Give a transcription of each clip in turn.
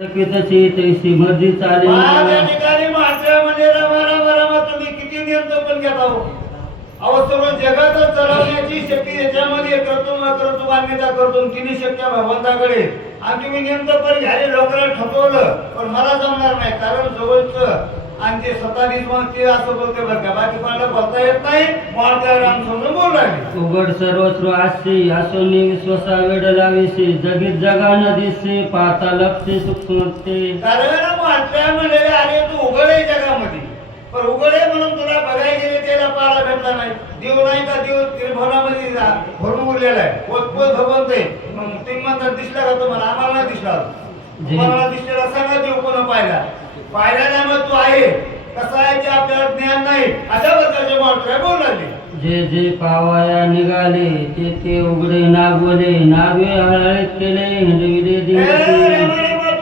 तशी तशी मर्जी चालेल. माझ्या ठिकाणी महाराष्ट्रामध्ये रमारामा तुम्ही किती नियंत्रण पण घेता हो. अहो सर्व जगातच चालवण्याची शक्ती याच्यामध्ये कर्तृत्व मान्यता करतो तिन्ही शक्त्या भगवंताकडे आणि तुम्ही नियंत्रण पण घ्यायला लोकांना ठपवलं पण मला जमणार नाही कारण जवळच आणि ते सत्ताधीश मग ते असं बोलते बरं का बाकी कोणाला बोलता येत नाही मला राम समजून बोल राहिले उघड सर्वस्व आशी असोनी विश्वासा वेड लाविशी जगीत जगान दिसे पाहता लक्ष सूक्ष्मते. कारण महाराष्ट्र म्हणले अरे तू उघड आहे जगामध्ये पण उघड आहे म्हणून तुला बघायला गेले त्याला पाहायला भेटला नाही. देव नाही का देव त्रिभुवनामध्ये भरून उरलेला आहे पोतपोत भगवंत आहे मग ते म्हणतात दिसला का तुम्हाला आम्हाला नाही दिसला तुम्हाला दिसलेला सांगा देव कोण पाहिला नाही मग तू आहे कसं आहे ते आपल्याला ज्ञान नाही अशा प्रकारचे महाराष्ट्र बोलू लागले. जे जे पावाया निघाले ते ते उघडे नागवले नावे हळहळीत केले हिंडविले दिवसे.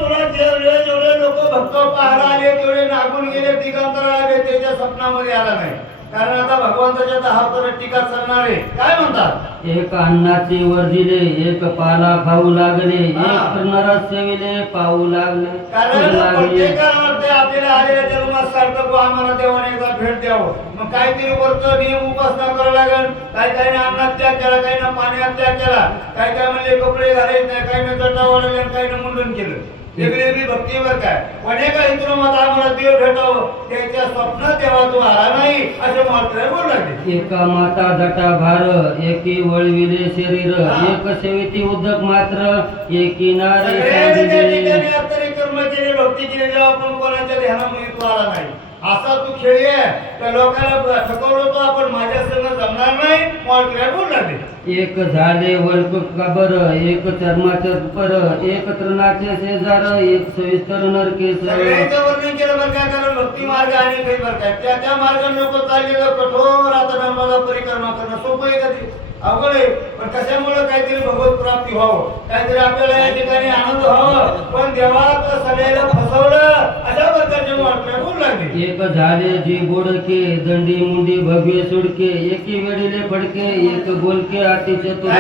तुला जेवढे लोक भक्त पाहायला आले तेवढे नागून गेले दिगंतराला आले त्याच्या स्वप्नामध्ये आला नाही कारण आता भगवंताच्या दहावर टीका चालणार आहे. काय म्हणतात एक अन्नाचे वर्जिले एक पाला खाऊ लागले एक नरस सेविले पाहू लागले. कारण प्रत्येकामध्ये आपल्याला आलेल्या जन्मात सार्थक आम्हाला देवाने एकदा भेट द्यावं मग काहीतरी वरचं नियम उपासना करावं लागेल. काही अन्नात त्याग केला काही ना पाण्यात त्याग केला काय म्हणजे कपडे घालायचे नाही काही ना चटा वाढवले काही ना मुंडन केलं वेगळी भक्तीवर काय अनेक इतर मत आम्हाला देव भेटावं त्याच्या स्वप्नात तेव्हा तो आला नाही असे मात्र बोलू लागले. एका माता जटा भार एकी वळविले शरीर एक सेविती उदक मात्र एकी नारे तरी कर्म केले भक्ती केली जेव्हा आपण कोणाच्या ध्यानामध्ये तो आला नाही असा तू खेळी आहे त्या लोकांना थकवलं तो आपण माझ्या संग जमणार नाही मात्र बोलू लागले. एक झाले वल्क काबर एक चर्माचे पर एक तृणाचे शेजार एक सविस्तर नरकेश. सगळ्यांचं वर्णन केलं बरं काय कारण भक्ती मार्ग आणि काही बरं काय त्या मार्गाने लोक चालले कठोर आता नर्मदा परिक्रमा करणं सोपं आहे का ते अवघड आहे पण कशामुळे काहीतरी भगवत प्राप्ती व्हावं काहीतरी आपल्याला या ठिकाणी आनंद व्हावं पण देवात सगळ्याला फसवलं अशा प्रकारचे वाटण्या बोलू लागले. एक झाले जी बोडके दंडी मुंडी भगवे सुडके एकी वेळीले फडके एक बोलके अति चतुर.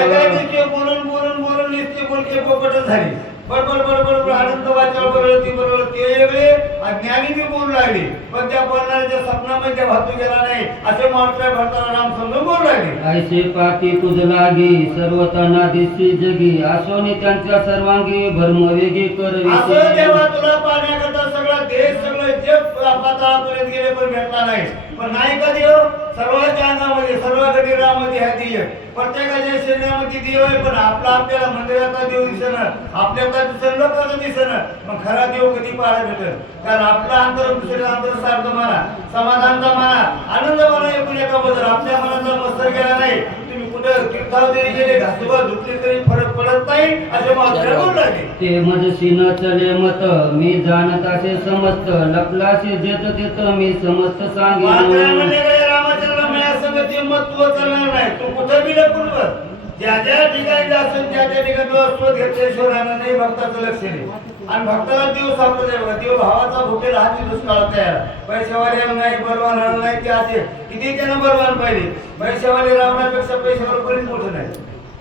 बोलून बोलून बोलून इतके बोलके पोपट झाली बडबड बडबड आनंद वाचाळ बरोबर ती बरोबर ते वेगळे अज्ञानी बी बोलू लागले पण त्या बोलणाऱ्याच्या स्वप्नामध्ये भातू गेला नाही असे मात्र भरताना राम समजून बोलू लागले. ऐसे पाती तुझ लागी सर्वताना दिसती जगी असोनी त्यांच्या सर्वांगी भरमवेगी कर असं तेव्हा तुला पाण्याकरता सगळा देश सगळं जग पाताळापर्यंत गेले पण भेटला नाही पण नाही का देव सर्वांच्या अंगामध्ये सर्व शरीरामध्ये हा देव प्रत्येकाच्या शरीरामध्ये देव आहे पण आपल्याला मंदिराचा देव दिसेना आपल्याला दिसेल लोकांचं दिसेना मग खरा देव कधी पाहायला भेटेल कारण आपला अंतर दुसऱ्या अंतर सारखं म्हणा समाधानचा म्हणा आनंद म्हणा एकूण एका बद्दल आपल्या मनाचा मस्तर गेला नाही तुम्ही कुठं तीर्थावर जरी गेले घासोबा धुतले तरी फरक पडत नाही असे मात्र बोलू लागले. ते मजशी न चले मत मी जाणत असे समस्त लपलाशी देत देत मी समस्त सांगेन. रामाचंद्र माझ्या महत्व चालणार नाही तू कुठं बी लपून बस ज्या ज्या ठिकाणी असेल त्या त्या ठिकाणी शोध घेतल्याशिवाय राहणार नाही भक्ताचं लक्ष नाही आणि भक्ताला देव सापडत आहे देव भावाचा भुकेला हाती दुष्काळात तयार पैसेवाले नाही बलवान नाही ते असे किती त्यानं बलवान पाहिजे पैसेवाले रावणापेक्षा पैशावर कोणीच मोठं नाही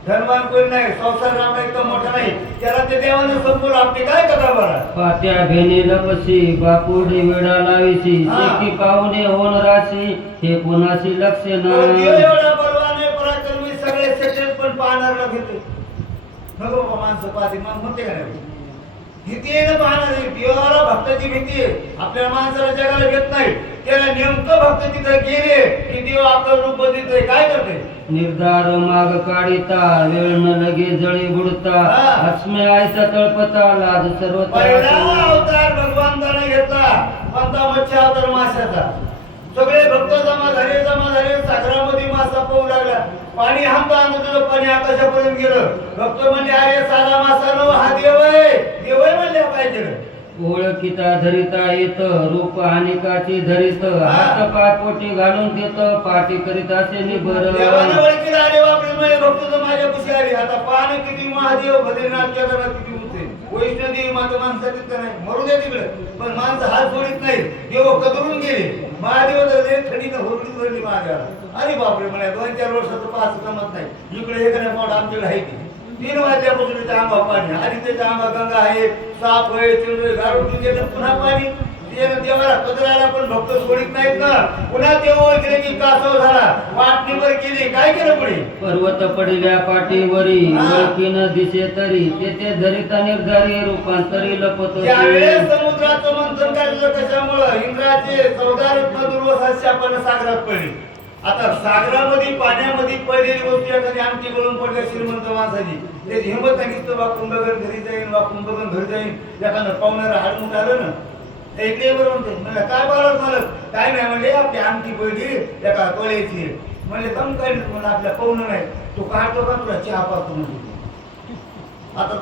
धनवान कोणी नाही संसार रावणा एकदम मोठा नाही त्याला ते देवाने संपूर्ण आपली काय कथा बरा पात्या भेने लपशी बापुडी वेडा लावीशी एकी पाहुणे होन राशी हे कुणाशी लक्ष नाही. एवढा बलवान आहे पराक्रमी सगळे सेक्रेट पण पाहणारला घेतो नको माणसं पाहते मग म्हणते का नाही भीती आहे ना पाहणार देवाला भक्ताची भीती आहे आपल्या माणसाला जगाला घेत नाही त्याला नेमकं भक्त तिथे गेले की देव आपलं रूप बदलतोय काय करते निर्धार माग काढिता वेळ न लगे जळी बुडता अस्मे आयसा तळपता लाज सर्व पहिला अवतार भगवंताने घेतला कोणता मच्छी अवतार माशाचा सगळे भक्त जमा झाले सागरामध्ये मासा पाहू लागला पाणी हमता तुझं पाणी आकाशापर्यंत गेलं भक्त म्हणले अरे साधा मासा नो हा देव आहे म्हणले पाहिजे ओळखीता धरिता येत रूप अनेकाची धरित हात पाय पोटी घालून देत पाठी करीत असे निबर देवाने ओळखीला आले वापरे म्हणजे भक्त माझ्या कुशी आली आता पाणी किती महादेव बद्रीनाथ केदारनाथ किती होते वैष्णोदेवी माता माणसाची तर नाही मरू दे तिकडे पण माणसं हात सोडित नाही देव कदरून गेले महादेव तर थंडीनं होरली भरली महादेवाला अरे बापरे म्हणे 2-4 वर्षाचं पास जमत नाही इकडे हे नाही पावडा आमच्याकडे आहे की 3 वाजल्यापासून त्याच्या अंगावर पाणी आणि त्याच्या अंगा गंगा आहे साप आहे चिंडे घालून तुझे पुन्हा पाणी देवाला पदराला पण भक्त सोडित नाहीत ना पुन्हा देव गेले की कासव झाला वाटणीवर केली काय केलं पुढे पर्वत पडिल्या पाठीवरी ओळखीन दिसे तरी तेथे धरिता निर्धारी रूपांतरी लपत त्यावेळेस समुद्राचं मंथन करायचं कशामुळं इंद्राचे 14 रत्न दुर्वासाच्या पण सागरात पडली आता सागरामध्ये पाण्यामध्ये पडलेली वस्तू एखादी आणखी गळून पडल्या श्रीमंत माणसाची ते हिंमत सांगितलं बा कुंभकर्ण घरी जाईन बा कुंभकर्ण घरी जाईन एखादं पाहुण्याला हाडून आलं ना इकडे बरोबर म्हणलं काय बोलत मला काय नाही म्हणले आपली आणखी पडली एका तोळ्याची म्हणले कम काय म्हणलं आपल्या पाहुणं नाही तो काढतो का तुला चहा पाहतो म्हणजे आता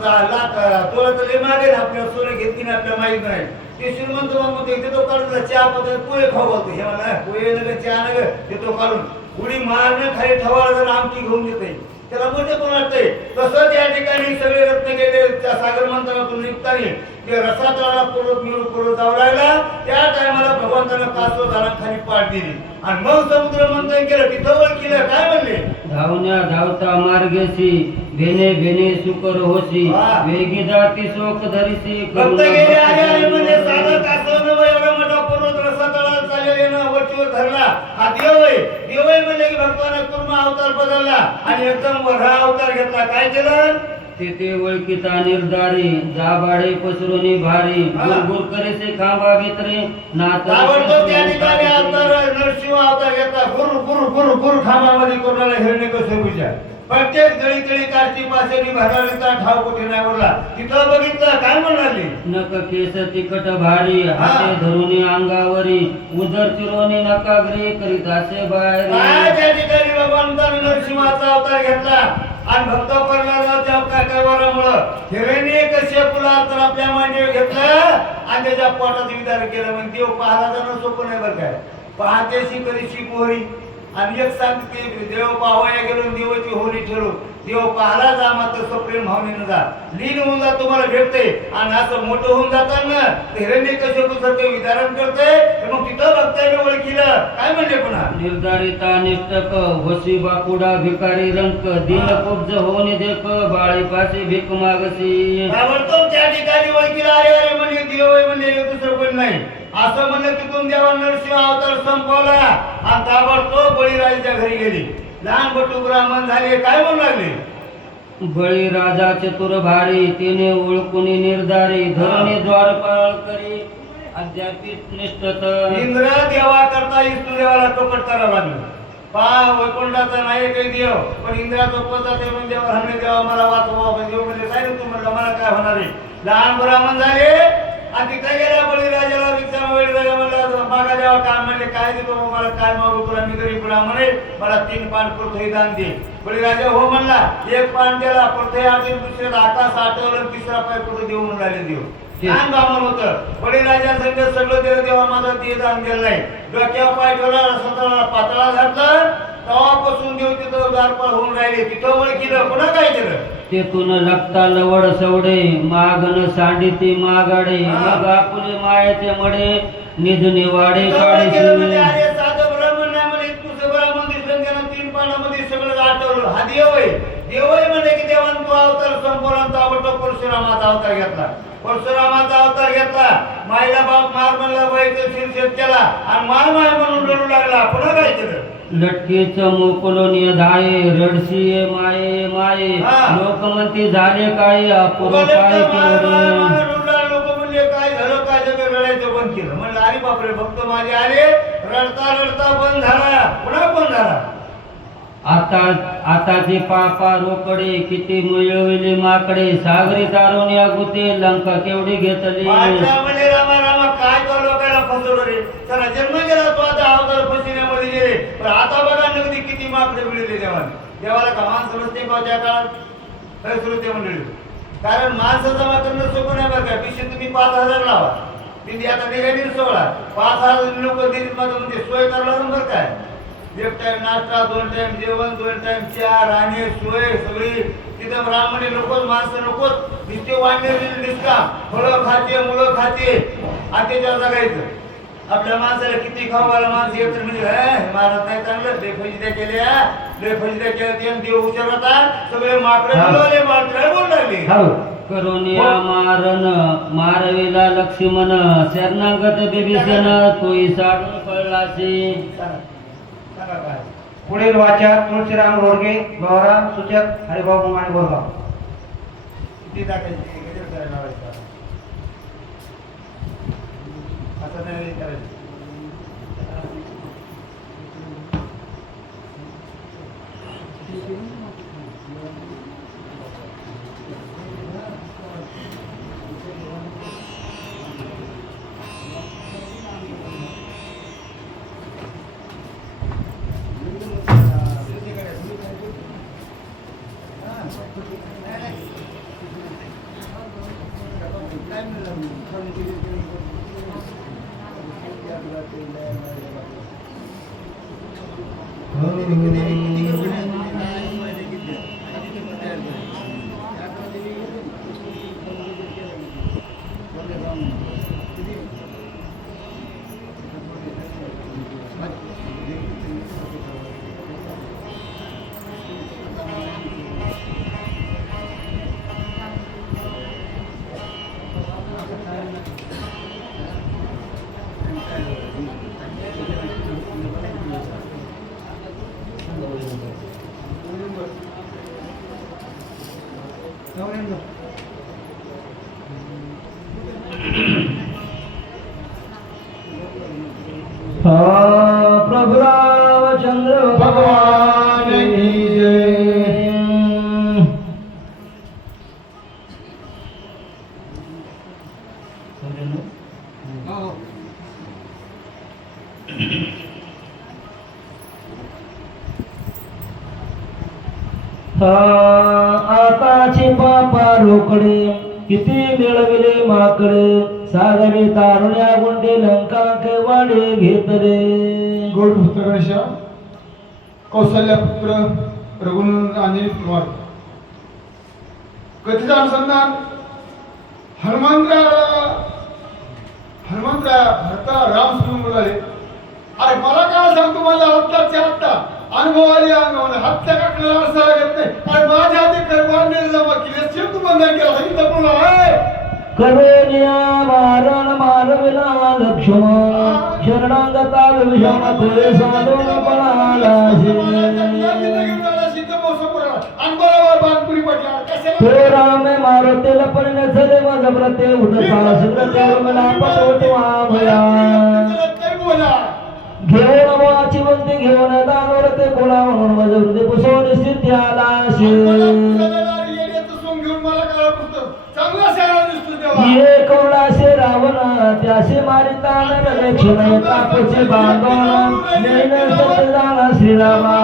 तोळा तर लय मागे आपल्या सोनं घेतली नाही आपल्या माहीत नाही ते श्रीमंत म्हणतो तो काढून चहा पाहतो पोहे खाऊ घालतो हे मला पोहे नगर चहा नगर ते तो काढून उडी मारणं खाली ठेवायला जर आमची घेऊन येते त्याला मोठे पण वाटतंय तसं त्या ठिकाणी सगळे रत्न गेले त्या सागर मंथनातून निघताना ते रसातळाला पूर्व जाऊ लागला त्या टायमाला भगवंतानं कासव झाला खाली पाठ दिली आणि मग समुद्र मंथन केलं तिथं ओळखीलं काय म्हणले धावण्या धावता मार्गेशी भेने भेने सुकर होशी वेगी जाती शोक धरिसी भक्त गेले आले म्हणजे साधं कासव नव्हे एवढा मोठा पर्वत रसातळाला चाललेले ना वरचीवर धरला हा देव आहे म्हणले की भक्तानं कुर्मा अवतार बदलला आणि एकदम वरा अवतार घेतला काय केलं तेथे ओळखीता निर्धारी जाबाडे पसरुनी भारी गुरगुर करेसे खांबा घेतरे ताबडतोब त्या ठिकाणी अवतार नरसिंह अवतार घेतला गुरु खांबामध्ये कोणाला हिरण्यकश्यपूच्या प्रत्येक गळी तळी काष्टी पासेनी भरारीचा ठाव कुठे नाही उरला तिथं बघितलं काय म्हणाली नक केस तिखट भारी हाते धरुनी अंगावरी उदर चिरोनी नकाग्रे करीत असे बाहेर त्या ठिकाणी भगवंताने नरसिंहाचा अवतार घेतला आणि भक्त प्रल्हादाच्या काकावरामुळं हिरण्यकश्यपूला तर आपल्या मांडीवर घेतलं आणि त्याच्या पोटात विधान केलं म्हणजे देव पाहला जाणं सोपं नाही बरं काय पाहतेशी कधीशी मोहरी आणि एक सांगते देव पाहावया गेलो देवाची होळी ठरवून देव पाहला जा मात्र स्वप्रेम भावनेनं जा लीन होऊन जा तुम्हाला भेटते आणि असं मोठं होऊन जाताना हिरण्यकश्यपू सारखं विधारण करते मग तिथं भक्ताने ओळखीलं काय म्हणले पुन्हा निर्धारिता निष्ठक वशी बापुडा भिकारी रंक दिन कुब्ज होऊन देख बाळीपाशी भीक मागसी ताबडतोब त्या ठिकाणी ओळखीला अरे म्हणजे देव आहे म्हणजे दुसरं कोण नाही असं म्हणलं तिथून देवा नरसिंह अवतार संपवला आणि ताबडतोब बळीराजाच्या घरी गेली लहान बटू ब्राह्मण झाले काय म्हणू लागले बळीराजा चतुर भारी तिने ओळखुनी निर्धारी धरणी द्वारपाळ करी अध्यापित निष्ठत इंद्र देवा करता इष्टू देवाला कपट करावं लागलं पहा वैकुंठाचा नायक आहे देव पण इंद्राचं पद ते म्हणजे देवा हमने देवा मला वाचवा देव म्हणजे काय तू म्हणलं मला काय होणार आहे लहान ब्राह्मण झाले आणि तिथे गेल्या बळीराजाला विचार बळीराजा म्हणला मागा देवा काय म्हणले काय देतो मला काय मागू तुला मी गरीब ब्राह्मण आहे मला 3 पान पृथ्वी दान दे बळीराजा हो म्हणला 1 पान दिला पृथ्वी आणि दुसऱ्याला आकाश आठवलं तिसरा पाय कुठे देऊ म्हणून राहिले देव छान ब्राह्मण होतं बळीराजा संघ सगळं दिलं तेव्हा माझा ते दान दिलं नाही डोक्यावर पाय ठेवला स्वतःला पातळा घातलं तेव्हापासून देव तिथं दारपाळ होऊन राहिले तिथं ओळखीलं पुन्हा काय केलं तेथून लगता लवड सवडे मागन सांडिती मागाडे मग आपुले मायाचे मडे निध निवाडे काढे अरे साधं ब्राह्मण नाही म्हणे तुझं ब्राह्मण दिसलं त्यानं 3 पानामध्ये सगळं आठवलं हा देव आहे म्हणजे की देवान तो अवतार संपवला ताबडतोब परशुरामाचा अवतार घेतला मायला बाप मार म्हणला बाईचं शिरशेत केला आणि माय म्हणून रडू लागला पुन्हा काय केलं लटकेच मोकलोनी धाये रडसीये माये माये लोकमंती झाले काय अपुरो काय लोक म्हणले काय झालं काय सगळं रडायचं बंद केलं म्हणलं अरे बापरे भक्त माझे आले रडता बंद झाला पुन्हा बंद झाला आताचे पापा रोकडे किती मिळविले माकडे सागरी तारुणी अगुते लंका केवढी घेतली म्हणजे रामा काय तो लोकांना फसवलं रे चला जन्म गेला तो आता अवतार फसविण्यामध्ये गेले पण आता बघा नगदी किती माकडे मिळले देवाला का माणसं नसते का त्या काळात श्रोते मंडळी कारण माणसं जमा करणं सोपं नाही बरं का पिशे तुम्ही 5,000 लावा तिथे आता निघाली 16 5,000 लोक दिलीत माझं म्हणजे सोय करणार बरं काय 1 टाइम नाश्ता 2 टाइम जेवण 2 टाइम चहा राहणे सोय सगळी तिथं ब्राह्मणी नकोच माणसं नकोच नुसते वाढणे निष्ठा फळं खाते मुलं खाते आणि त्याच्यावर जगायचं आपल्या माणसाला किती खाऊ मला माणसं येत म्हणजे महाराज नाही चांगलं ते फजित्या केल्या लय फजित्या केल्या ते आणि देव हुशार होता सगळे माकडे हा. बोलवले माकडे बोलू लागले हो करुणिया मारन मारविला लक्ष्मण शरणागत बिभीषण तोही साडून कळलासी. सांगा काय पुढील वाचक तुळशीराम रोडगे गौरा सूचक हरिभाऊ मुंगाणे बोरगाव. किती टाकायची किती करायला लावायचं असं नाही करायचं प्रभु रामचंद्र भगवान की जय. आताचे पापा रोकडे किती मिळविले माकडे सागरे तारुण्या गुंडे लंका वाडे घेतले. गौडपुत्र गणेशा कौशल्य पुत्र रघुनंदन आंजनी कुमार कथेचं अनुसंधान हनुमंतराया भरता राम सुरू झाले. अरे मला काय सांगतो मला आत्ताच्या आत्ता अनुभव आले अंगावर हत्या काकण्याला अडसळा घेत नाही. अरे माझ्या हाती करवाने जमा केली शिव तू बंधन केला ही तपण आहे करुणिया मारण मारविला लक्ष्मण शरणागता विभीषण तुळे साधून पळाला तो राम मारुती लपणे झाले मज प्रते उठता सुरते मला पटोटवा भया घेऊन वाची बंदी घेऊन दानवर ते कोणा म्हणून मज हृदय पुसवून स्थिती आला ये कवळासे रावण त्यासे मारिता लक्ष्मण तापचे बांधून नैन सत्यदाना श्रीरामा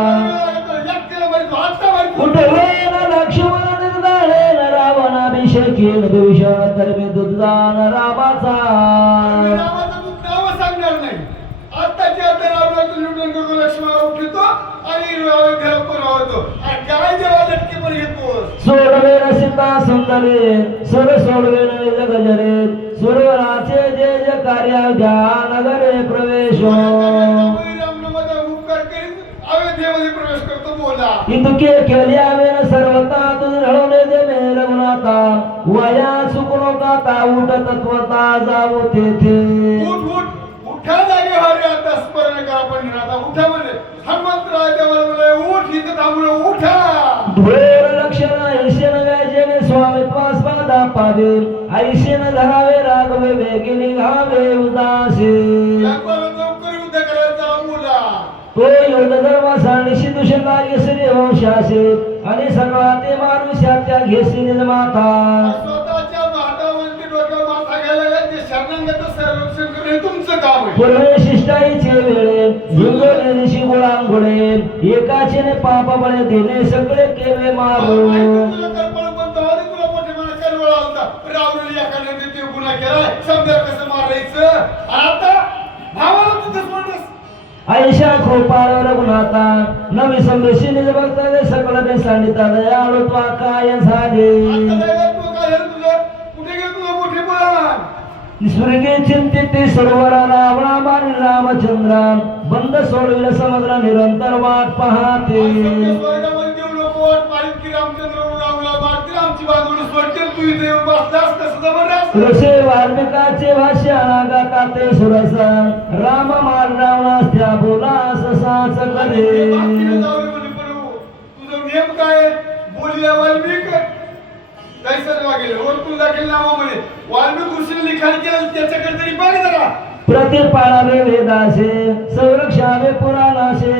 उठवेन लक्ष्मण निर्दळेन रावण अभिषेकेन भविष्यात धर्मे दुर्दान रामाचा सोडवेन सीता सुंदरे सुर सोडवेन निज गजरे सुरवराचे जे जे कार्य घ्या नगरे प्रवेश इतके केल्यावेन सर्वता तुझ रळवले दे मे रघुनाथा वया सुकुनो काता उठ तत्वता जावो तेथे उठा जागे हरे आता स्मरण करा पंढरीनाथा उठा म्हणजे हनुमंतराय देवाला बोलले उठ इथं थांबलो उठा ढोर लक्षण ऐशेन व्याजेने स्वामित्वास बाधा पावे ऐशेन धरावे रागवे वेगिनी घावे उदासी लवकर युद्ध करायचा मुला तो युद्ध धर्माचा निशी दुष्कार्य श्री वंशासे आणि सगळा ते मानुष्याच्या घेसी निर्माता स्वतःच्या मातावरती डोक्यावर माथा घालायला जे शरणागत संरक्षण करणे हे तुमचं काम आहे पूर्वे शिष्टाईचे वेळे झुंजले ऋषी गुळांगुळे एकाचेने पाप बळे देणे सगळे केले मारू तुला कर्पण बनतो आणि तुला मोठे मला करवळा होता रावलेली एखाद्याने ते गुन्हा केलाय समजा कसं मारायचं आणि आता भावाला तिथंच म्हणतोस ऐशा कृपाळ रघुनाथा नवी संदेशी निज भक्ताने सकळ ते सांडिता दयाळू त्वा काय झाले आता नाही तू काय झालं तुझं कुठे गेलं तुझं मोठे पण निसर्गे चिंतित सर्वरा रावणा मारी रामचंद्रा बंद सोडविल समग्र निरंतर वाट पाहते. स्वर्गामध्ये देव लोक वाट पाहित की रामचंद्र रामला वाटतील आमची बाजूला स्वर्गेत तू इथे येऊन बसलास कसं जबरदस्त. ऋषे वाल्मिकाचे भाष्य गाता ते सुरसा राम मार रावणास त्या बोलास साच करे. बाकीनं जाऊ दे म्हणे पण तुझं नेम काय बोलल्या वाल्मिक कैसर वागेल वर तुला केलं नाव म्हणे वाल्मिक ऋषीने लिखाण केलं त्याच्याकडे तरी बघ जरा. प्रतिपाळावे वेदासे संरक्षावे पुराणासे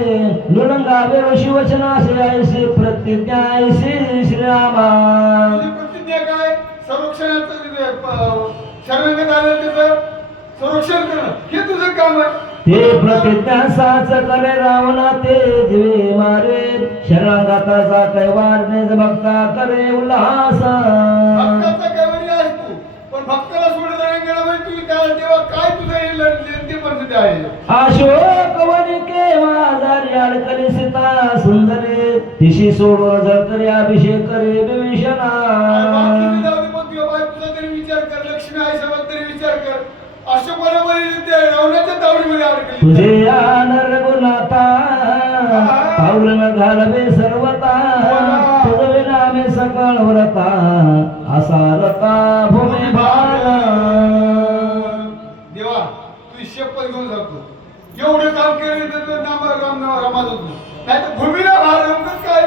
नुणंगावे ऋषी वचनासे ऐसे प्रतिज्ञा ऐसे श्रीरामा. तुझी प्रतिज्ञा काय संरक्षणाचं शरणागत आलं त्याचं संरक्षण करणं हे तुझं काम आहे. ते प्रतिज्ञा साच करे रावणा ते जीवे मारे शरणागताचा कैवारने भक्ता करे उल्हास. भक्ताचा कैवारी आहेस तू पण भक्ताला सोडलं रंगणामध्ये तू त्याला तेव्हा काय तुझं ते परिस्थिती आहे. अशोक वनिके माझारी अडकली सीता सुंदरे तिशी सोडून जळकरी अभिषेक करे विभीषणा. बाकी जाऊ दे पण तुझ्या बायकोचा तरी विचार कर लक्ष्मी आईसोबत तरी विचार कर. अशोक बरोबर ते रावणाच्या तावडीमध्ये अडकली. तुझे आन रघुनाथा पाऊल न घालवे सर्वता तुझे नामे सकळ व्रता असा रता भूमी भाला. देवा तू शपथ घेऊन जातो एवढं काम केलं तर नाम राम नाव रमात होतो नाही तर भूमीला भार रमत काय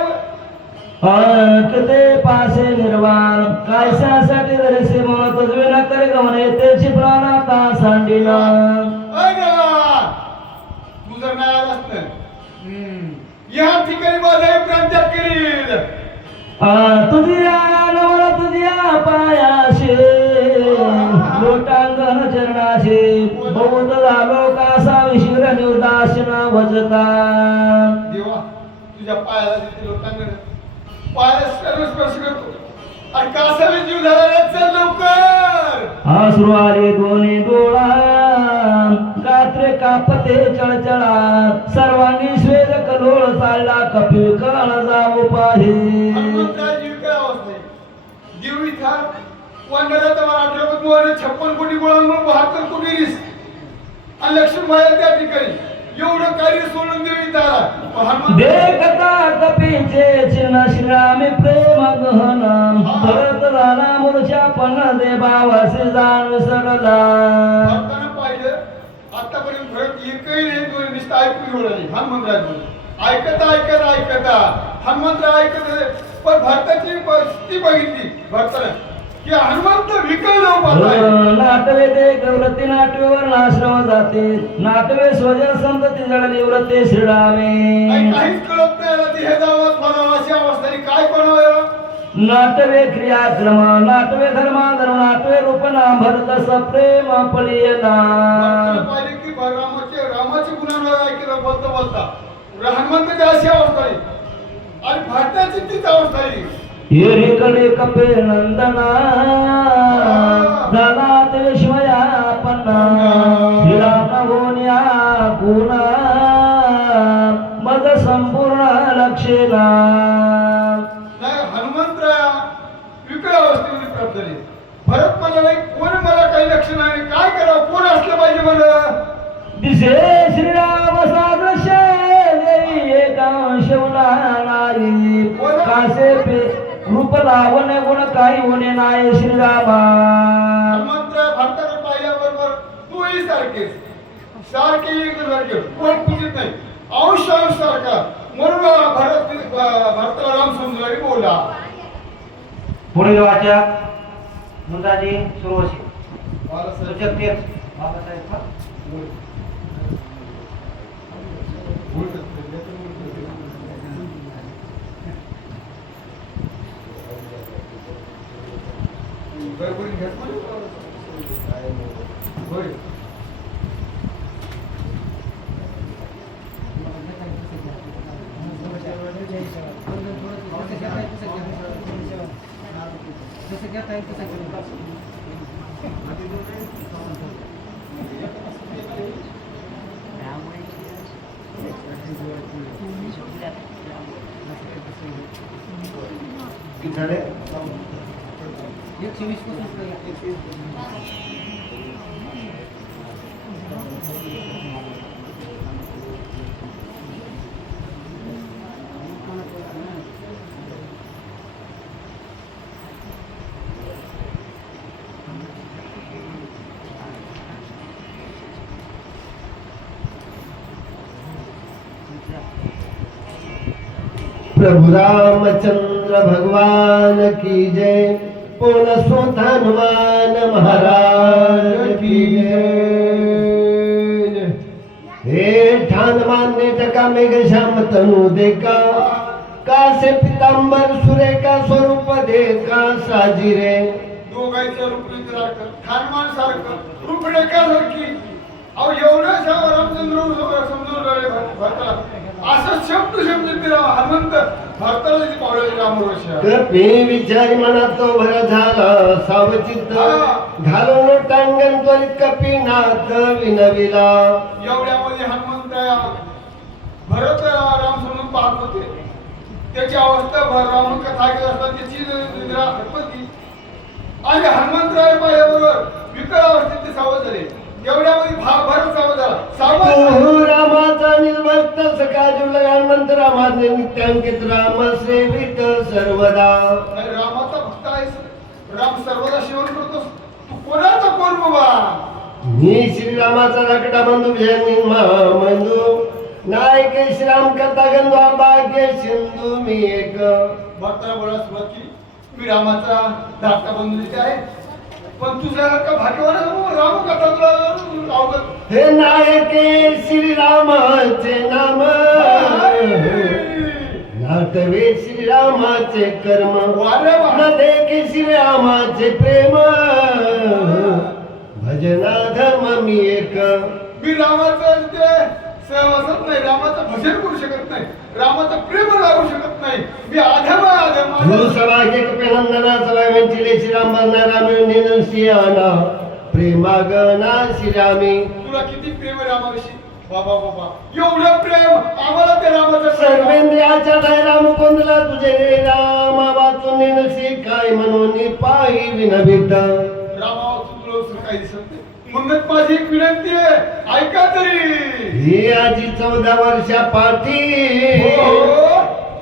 ते पासे निर्वाण कायशासाठी दरसे म्हणत तुझे न करे गमन येतेची प्राणाता सांडिला. तू जर नाही आलास ना या ठिकाणी माझा प्राण त्याग करील. तुझी मला तुझ्या पायाशे लोटांगण चरणाशे बौद्ध झालो कासा विशिर निर्दाशना वजता. देवा तुझ्या पायाला तिथे लोटांगण पायाला स्पर्श करतो आणि कासावी जीव झाला चल लवकर. आसरू आले दोन्ही डोळा गात्रे कापते चळचळा सर्वांगी श्वेत कलोळ चालला कपिल कळ जाऊ पाहे. हनुमंतराय जीव काय अवस्था जीव इथं वानराचा तुम्हाला 1856 कोटी गोळांमुळे 72 कोटी रिस आणि लक्ष्मण त्या ठिकाणी एवढं कार्य सोडून देऊ इथं आला. देखता कपीचे चिन्ह श्रीरामी प्रेम गहन भरत झाला मूर्छा पण दे बावासे जाण विसरला. भरताना पाहिलं आतापर्यंत भरत एकही नाही दोन नुसतं ऐकून एवढं हनुमंतराय ऐकता हनुमंतराय ऐकत पण भरताची परिस्थिती बघितली भरताना की हनुमंत विकल जाऊ पाहताय. नाटवे ते गौरती नाटवेवर नाश्रम जाते नाटवे स्वजन संतती जडली व्रते श्रीरामे. काहीच कळत नाही आला हे जावं म्हणावं अशी अवस्था काय कोणावर नाटवे क्रियाक्रम नाटवे धर्माधर्म नाटवे रूपना भरत सप्रेम पळियला. पाहिले की रामाची गुणांवर ऐकलं बोलता हनुमंताची अशी अवस्था आहे आणि भारताची तीच अवस्था आहे. येरीकडे कपे नंदना झाला ते शिवया पन्ना हिरा नवोन्या गुणा मद संपूर्ण लक्षेला. हनुमंतराया विकळ अवस्थेमध्ये प्राप्त झाली. भरत मला नाही कोण मला काही लक्ष नाही काय करावं कोण असलं पाहिजे मला. दिसे श्रीराम सादृश्य एका शिवला नारी कासे पे रूप लावणे गुण काही होणे नाही श्रीरामा. हनुमंतराय भारताकडे पाहिल्याबरोबर तूही सारखेच सारखे कोण पूजित नाही अंश सारखा म्हणून भारताला राम समजून बोला. पुढील वाचक मुंदाजी सुरवशी सूचक तेच बाबासाहेब प्रभु रामचंद्र भगवान की जय, बोल सुत हनुमान महाराज की जय। हे ठाण मान्य टका मेघ श्याम तनु देखा, कासे पितांबर सुरेखा स्वरूप देखा साजिरे। दोघांचं रूप हनुमान सारखं रूप रेखासारखी अहो एवढं रामचंद्र समजून राहिले भरताला असं शब्द हनुमंत भरताला पावलेले रामवर्ष कपी विचारी मनात तो भर झाला सावचित, घालून टांगण त्वरित कपीनाथ विनविला। एवढ्यामध्ये हनुमंत भरत राम समजून पाहत होते, त्याची अवस्था राम कथा घेत असताना त्याची निद्रा हरपती आणि हनुमंतराय पाहिल्याबरोबर विकळ अवस्थेत ते सावध झाले। एवढ्यामध्ये भरत सावध झाला। सावध रामाचा निर्भक्त सखा जुळला हनुमंत रामाने नित्यांकित राम सेवित सर्वदा। रामाचा भक्त आहेस, राम सर्वदा सेवन करतोस, तू कोणाचा कोण बाबा? मी श्रीरामाचा रकटा बंधू जन्मा बंधू, नायक श्रीराम कथा गंधा भाग्य सिंधू मी एक। भक्ताला बोलायला सुरुवात केली, मी रामाचा धाकटा बंधूचे आहे, पण तुझ्या का भाग्यवान राम कथा तुला अवगत। हे नायक श्रीरामाचे नाम, नाटवे श्रीरामाचे कर्म, न देखे श्रीरामाचे प्रेम, भजना धर्म मी एक। मी रामाचं ते सहवासत नाही, रामाचं भजन करू शकत नाही, रामाचं प्रेम लागू शकत नाही, मी आधम गुरु सभाग्य कपिनंदना सभाय वंचिले श्रीराम बरना रामे निनन सियाना, प्रेमागना श्रीरामी। तुला किती प्रेम आहे रामाविषयी बाबा बाबा, एवढं प्रेम आम्हाला ते रामाचं सर्वेंद्रियाच्या राम कोंदला तुझे रे रामा वाचून निनसी काय म्हणून पायी विनभित। रामा तुला काही दिसत नाही, म्हणूनच माझी एक विनंती आहे, ऐका तरी। ही आजी 14 वर्षा पाठी,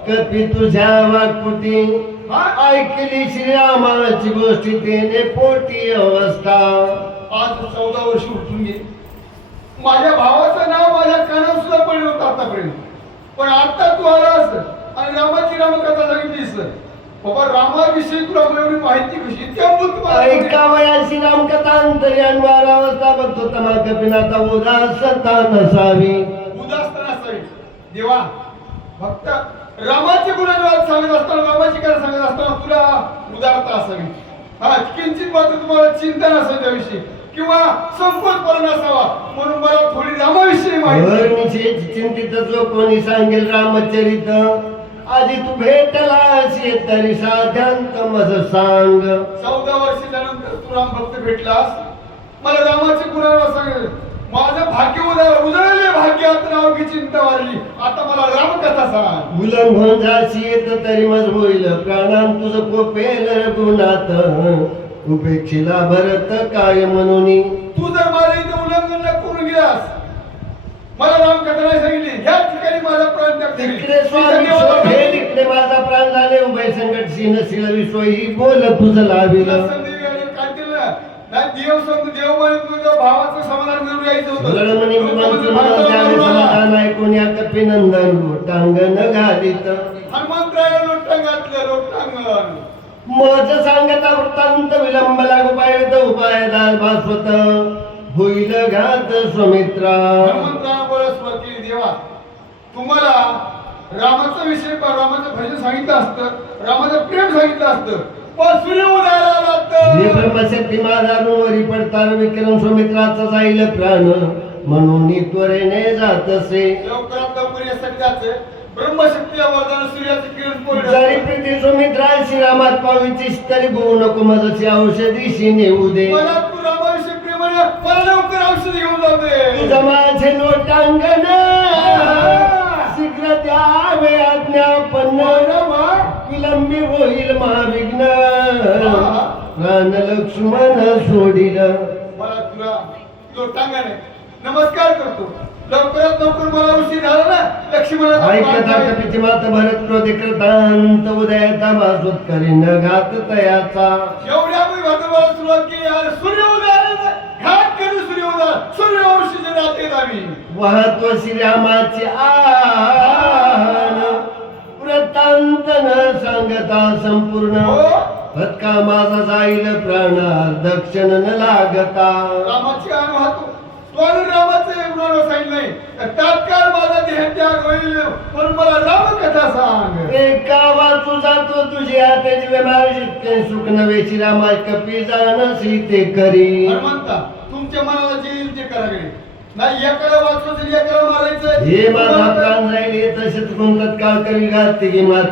कपी तुझ्या वाकुटी ऐकली श्रीरामाची गोष्टी तेने पोटी अवस्था। आज 14 वर्ष उठून गेली, माझ्या भावाचं नाव माझ्या कानावर सुद्धा पडलं होतं आतापर्यंत, पण आता तू आलास आणि रामाची रामकथा सांगितलीस। बाबा रामाविषयी तुला एवढी माहिती कशी? ऐका वयाशी रामकथा अंतर्यान वारावस्था बघतो तमा कपिनाथा उदासता नसावी। उदासता नसावी देवा, भक्त रामाचे गुणगान सांगत असताना, रामाची कथा सांगत असताना तुला उदारता असावी। हा किंचित मात्र तुम्हाला चिंता नसावी त्याविषयी, किंवा संकोचपणा नसावा, म्हणून मला थोडी रामाविषयी माहिती। चिंतित जो कोणी सांगेल रामचरित, आधी तू भेटला असे तरी साध्यांत मज सांग। 14 वर्षानंतर तू राम भक्त भेटलास, मला रामाचे गुणगान सांग। माझं भाग्य उजळले भाग्यात नावकी चिंता वारली, आता मला रामकथा सांग। उल्लंघन जाशी येत तरी मज होईल, प्राणां तुझ कोपेल रघुनाथ, उपेक्षिला भरत काय म्हणून। तू जर माझ्या इथे उल्लंघन करून गेलास, मला रामकथा नाही सांगितली, या ठिकाणी माझा प्राण त्याग तिकडे स्वामी शोभेल, इकडे माझा प्राण झाले, उभय संकट सीनशील विश्वही बोल तुझं लाविल। काय केलं नाही, देव समज देव म्हणे तुझ्या भावाचं समाधान करून यायचं होतं। समाधान ऐकून या कपिनंदन लोटांगण घालीत। हनुमंतराय लोटांग घातलं, लोटांगण मज सांगता वृत्तांत विलंब लागू पायत उपाय दास भास्वत, होईल घात सुमित्रा। हनुमंतराय बोलस वकील देवा, तुम्हाला रामाचा विषय रामाचं भजन सांगितलं असतं, रामाचं प्रेम सांगितलं असतं, पण सूर्य उदयाला आला तर ब्रह्मशक्ती माझारून वरी पडताना विक्रम सुमित्राचा जाईल प्राण, म्हणून त्वरेने जात असे। लवकरात लवकर यासाठी जायचं, ब्रह्मशक्तीला वरदान सूर्याचे किरण पडलं। जरी प्रीती सुमित्रा श्रीरामात पावितीस तरी बोलू नको माझी औषधीशी नेऊ दे। मला तू रामाविषयी प्रेम आहे, मला लवकर औषध घेऊन जाऊ दे। तुझं माझे लोटांगण शीघ्र द्यावे आज्ञापन, विलंबी होईल महाविघ्न, प्राण लक्ष्मण सोडिल। मला तुला लोटांगण आहे, नमस्कार करतो, लवकरात लवकर मला उशीर झाला ना, लक्ष्मणाचा ऐकता कपीची मात भरत क्रोधी कृतांत, उदयाचा भासवत करीन घात तयाचा। एवढ्या मी भगवान सुरुवात केली, अरे सूर्य उदयाला घाट करू, सूर्य उदय सूर्यवंशीचे नाते आम्ही वाहत्व श्रीरामाची आन, व्रत वृत्तांत न सांगता संपूर्ण हो. फटका माझा जाईल प्राणात दक्षिण न लागता. रामाची अंग वाहतो तो आणि रामाचं एक गुण सांगितलं नाही तर तात्काळ माझा देहत्याग होईल पण मला रामकथा सांग. एका वाचू जातो तुझ्या तेजवे माळजितके सुख नवेची रामा कपी जाण सीते करी. हनुमंता तुमच्या मनाला जे येईल ते करावे नाही एकाला वाचवायचं एकाला मारायचं हे माझा प्राण जाईल तसेच तत्काळ करी घातली की माता